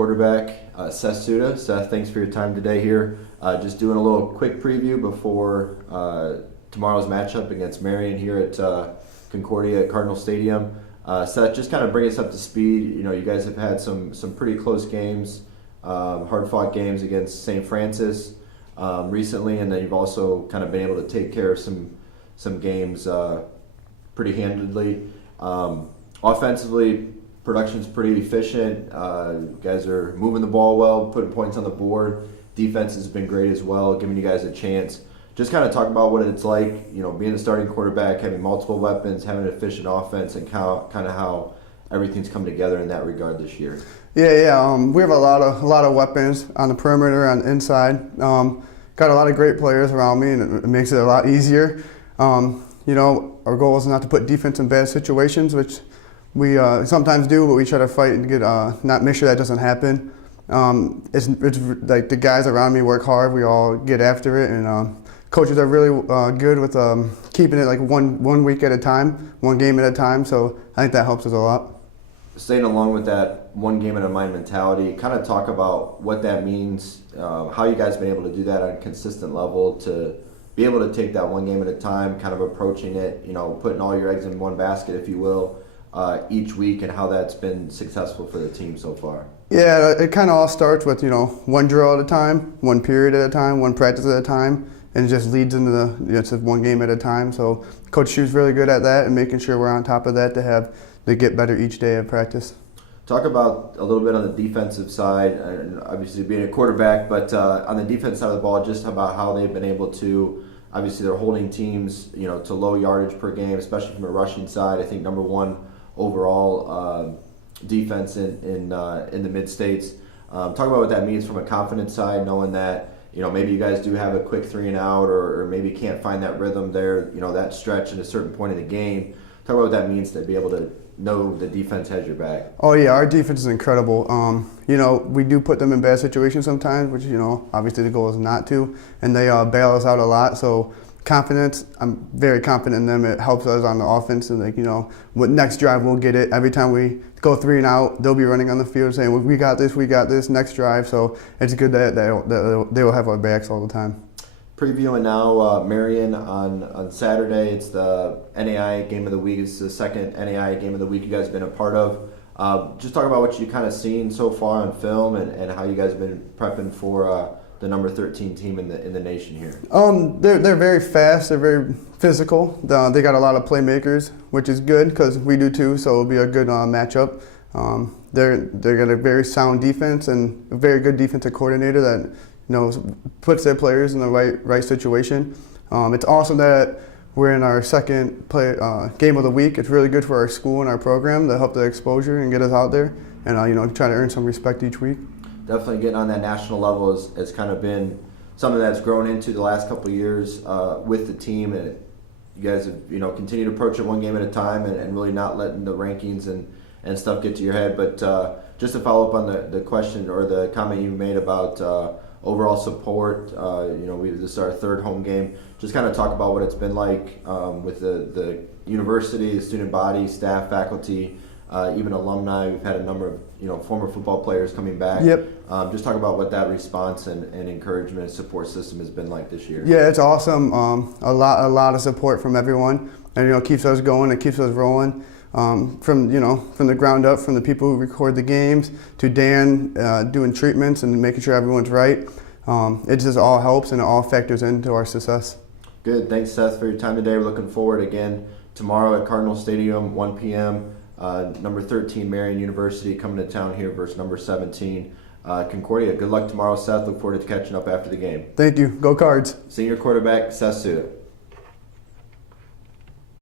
quarterback, Seth Suida. Seth, thanks for your time today here. Just doing a little quick preview before tomorrow's matchup against Marian here at Concordia at Cardinal Stadium. Seth, just kind of bring us up to speed. You know, you guys have had some pretty close games, hard-fought games against St. Francis recently, and then you've also kind of been able to take care of some games pretty handedly. Offensively, production's pretty efficient. You guys are moving the ball well, putting points on the board. Defense has been great as well, giving you guys a chance. Just kind of talk about what it's like, you know, being the starting quarterback, having multiple weapons, having an efficient offense, and kind of how everything's come together in that regard this year. Yeah. We have a lot of weapons on the perimeter, on the inside. Got a lot of great players around me, and it makes it a lot easier. You know, our goal is not to put defense in bad situations, which we sometimes do, but we try to fight and get not make sure that doesn't happen. It's like the guys around me work hard. We all get after it, and coaches are really good with keeping it like one week at a time, one game at a time. So I think that helps us a lot. Staying along with that one game at a time mentality, kind of talk about what that means, how you guys have been able to do that on a consistent level, to be able to take that one game at a time, kind of approaching it, you know, putting all your eggs in one basket, if you will, each week, and how that's been successful for the team so far. Yeah, it kind of all starts with, you know, one drill at a time, one period at a time, one practice at a time, and it just leads into the, you know, it's one game at a time. So Coach Shu's really good at that and making sure we're on top of that to get better each day of practice. Talk about a little bit on the defensive side, and obviously being a quarterback, but on the defense side of the ball, just about how they've been able to, obviously they're holding teams, you know, to low yardage per game, especially from a rushing side. I think number one overall defense in the mid-states. Talk about what that means from a confidence side, knowing that, you know, maybe you guys do have a quick 3 and out, or maybe can't find that rhythm there, you know, that stretch at a certain point in the game. Talk about what that means to be able to know the defense has your back. Oh yeah, our defense is incredible. You know, we do put them in bad situations sometimes, which, you know, obviously the goal is not to, and they bail us out a lot. So confidence, I'm very confident in them. It helps us on the offense, and like, you know, what next drive we'll get it. Every time we go 3 and out, they'll be running on the field saying, well, we got this next drive. So it's good that they will have our backs all the time. Previewing now Marian on Saturday. It's the NAI game of the week. It's the second NAI game of the week you guys have been a part of. Just talk about what you kind of seen so far on film, and how you guys have been prepping for the number 13 team in the nation here. They're very fast. They're very physical. They got a lot of playmakers, which is good because we do too. So it'll be a good matchup. They're got a very sound defense and a very good defensive coordinator that, you know, puts their players in the right situation. It's awesome that we're in our second game of the week. It's really good for our school and our program to help the exposure and get us out there, and you know, try to earn some respect each week. Definitely getting on that national level has kind of been something that's grown into the last couple of years with the team, and you guys have, you know, continued to approach it one game at a time, and really not letting the rankings and stuff get to your head. But just to follow up on the question or the comment you made about overall support, you know, this is our third home game. Just kind of talk about what it's been like with the university, the student body, staff, faculty, even alumni. We've had a number of, you know, former football players coming back. Yep. Just talk about what that response and encouragement and support system has been like this year. Yeah, it's awesome. A lot of support from everyone, and, you know, it keeps us going. It keeps us rolling. From the ground up, from the people who record the games to Dan doing treatments and making sure everyone's right. It just all helps, and it all factors into our success. Good. Thanks, Seth, for your time today. We're looking forward again tomorrow at Cardinal Stadium, 1 p.m. Number 13 Marian University coming to town here versus number 17 Concordia. Good luck tomorrow, Seth. Look forward to catching up after the game. Thank you. Go Cards. Senior quarterback Seth Suida.